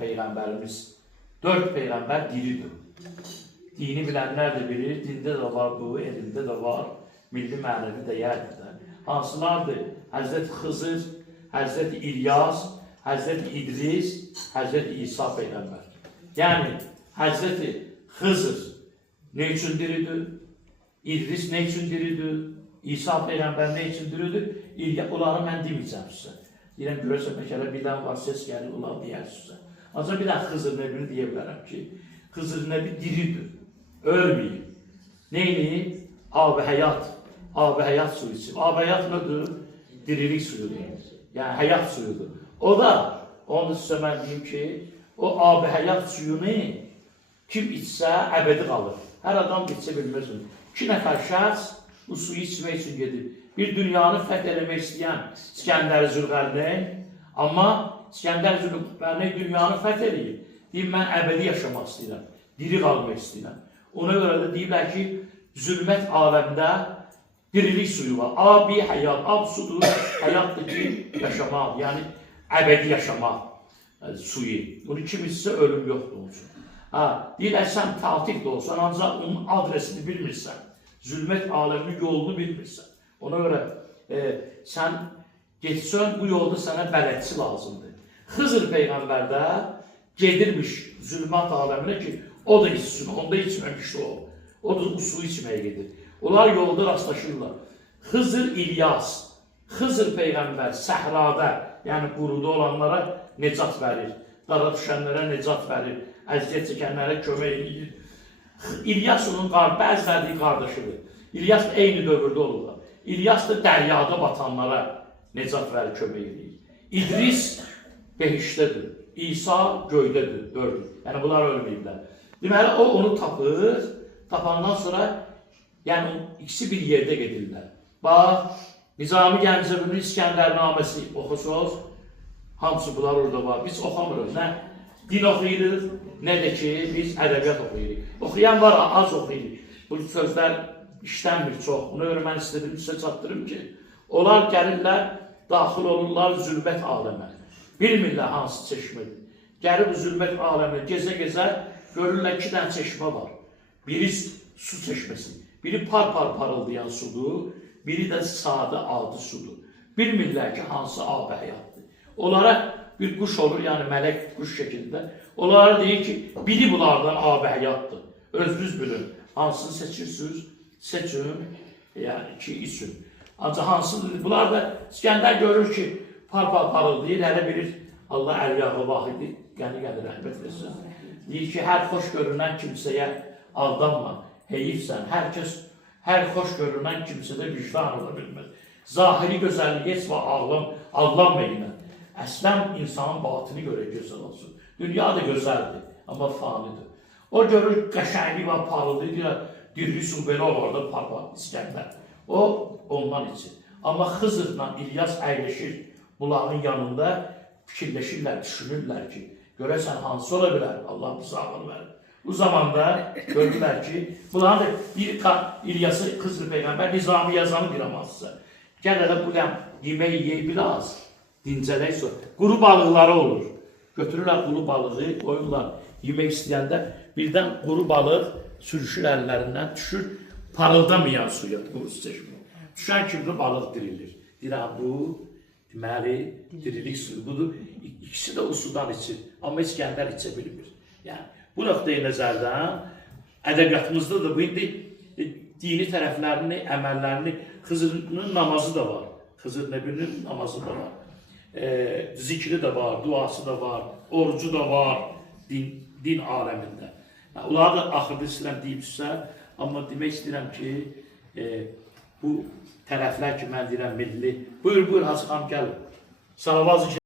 Peyğəmbərimiz, 4 Peyğəmbər diridir. Dini bilənlər də bilir, dində də var bu, elmdə də var, milli mənəvi dəyərdir də. Hansılardır? Həzrəti Xızır, Həzrəti İlyas, Həzrəti İdris, Həzrəti İsa Peyğəmbər. Yəni, Həzrəti Xızır ne üçün diridir? İdris ne üçün diridir? İsa Peyğəmbər ne üçün diridir? Onları mən demeyeceğim sizə. Deyirəm, görəsən, məkələ bilən var, ses gəlir, onlar deyər sizə. Ancaq bir dənə Xızır Nəbini deyə bilərəm ki, Xızır Nəbi diridir, ölməyib. Neyini? Ab-ı həyat. Ab-ı həyat suyu içib. Ab-ı həyat nədir? Dirilik suyudur. Yəni, həyat suyudur. O da, onu sizə mən deyim ki, o ab-ı həyat suyunu kim içsə, əbədi qalır. Hər adam içə bilməz onu. 2 nəfər şəxs bu suyu içmək üçün gedir. Bir dünyanı fəth eləmək istəyən İskəndər Zülqərneyn, amma İskəndər Zülqərneyn dünyanı fəth eləyir. Deyir, mən əbədi yaşamaq istəyirəm, diri qalmaq istəyirəm. Ona görə də deyirlər ki, zülmət aləmdə dirilik suyu var. Ab-i həyat, ab sudur, həyatdır ki, yaşamaq, yəni əbədi yaşamaq suyu. Bunu kim içsə ölüm yoxdur onun üçün. Deyirlər, sən tatil də olsan, ancaq onun adresini bilmirsən, zülmət aləminin yolunu bilmirsən. Ona görə sən geçsən, bu yolda sənə bələdçi lazımdır. Xızır Peyğəmbər də gedirmiş zülmət aləminə ki, o da içsin, onda içməmişdi o. O da bu suyu içməyə gedir. Onlar yolda rastlaşırlar. Xızır İlyas, Xızır Peyğəmbər səhrada, yəni quruda olanlara necat verir, dara düşənlərə necat verir, əziyyət çəkənlərə kömək edir. İlyas onun bəziləri qardaşıdır. İlyas eyni dövrdə olurlar. İlyas da dəryada batanlara necat verir, kömək edir. İdris behişdədir, İsa göydədir, dördür. Yəni bunlar ölməyiblər. Deməli, o onu tapır, tapandan sonra yəni ikisi bir yerdə gedirlər. Bax, Nizami Gəncəvinin İskəndərnaməsi oxusunuz, hamısı bunlar orada var. Biz oxamırıq, nə din oxuyuruq, nə də ki, biz ədəbiyyat oxuyuruq. Oxuyan var, az oxuyuruq. Bu sözlər işlənmir çox. Ona görə mən istədim, sizə çatdırım ki, onlar gəlirlər, daxil olurlar zülmət aləmə. Bilmirlər hansı çeşmədir. Gəlib zülmət aləmə gezə-gezə görürlər 2 dənə çeşmə var. Biri su çeşməsi, biri par-par parıldayan sudur, biri də sadə adi sudur. Bilmirlər ki, hansı ab-ı həyatdır. Onlara bir quş olur, yəni mələk quş şəkildə. Onlara deyir ki, biri bunlardan ab-ı həyatdır. Özünüz bilin, hansını seçirsiniz, seçin, yəni ki, için. Ancaq hansıdır? Bunlar da İskəndər görür ki, par-par parıldayır, hələ bilir, Allah əl-yağı vahidi, qəni-qəni rəhmət versin. Deyir ki, hər xoş görünən kimsəyə aldanma, heyifsən. Hər xoş görünən kimsədə vicdan ola bilməz. Zahiri gözəllik heç və ağlanmayın. Əslən insanın batını görə gözəl olsun. Dünya da gözəldir, amma fanidir. O görür, qəşənglik var, parıldayır, dirilisin belə olardı, par-par İskəndər. O, ondan için. Amma Xızırla İlyas əyləşir bulağın yanında, fikirləşirlər, düşünürlər ki, görəsən hansı ola bilər, Allah bizi ağır verir. Bu zamanda görürlər ki, bunların da bir İlyası Xızır Peyğəmbər Nizami yazanı biləmazsa. Gəl elə bu yemək yeyib biraz, dincələk sonra. Quru balıqları olur. Götürürlər quru balığı, qoyurlar yemək istəyəndə birdən quru balıq sürüşür əllərindən, düşür parıldamayan suya, qurusu çeşmə. Düşən kimi balıq dirilir. Deyirəm, bu deməli dirilik suyu budur. İkisi də o sudan içir, amma İskəndər içə bilmir. Yəni, bu nöqteyi nəzərdən ədəbiyyatımızda da bu indi dini tərəflərini, əməllərini, Xızırın namazı da var. Xızır Nəbinin namazı da var. Zikri də var, duası da var, orucu da var din aləmində. Onları da axırda istəyirəm deyibsə, amma demək istəyirəm ki, bu tərəflər ki, mən deyirəm milli. Buyur, Hacı xanım, gəlin. Salavazı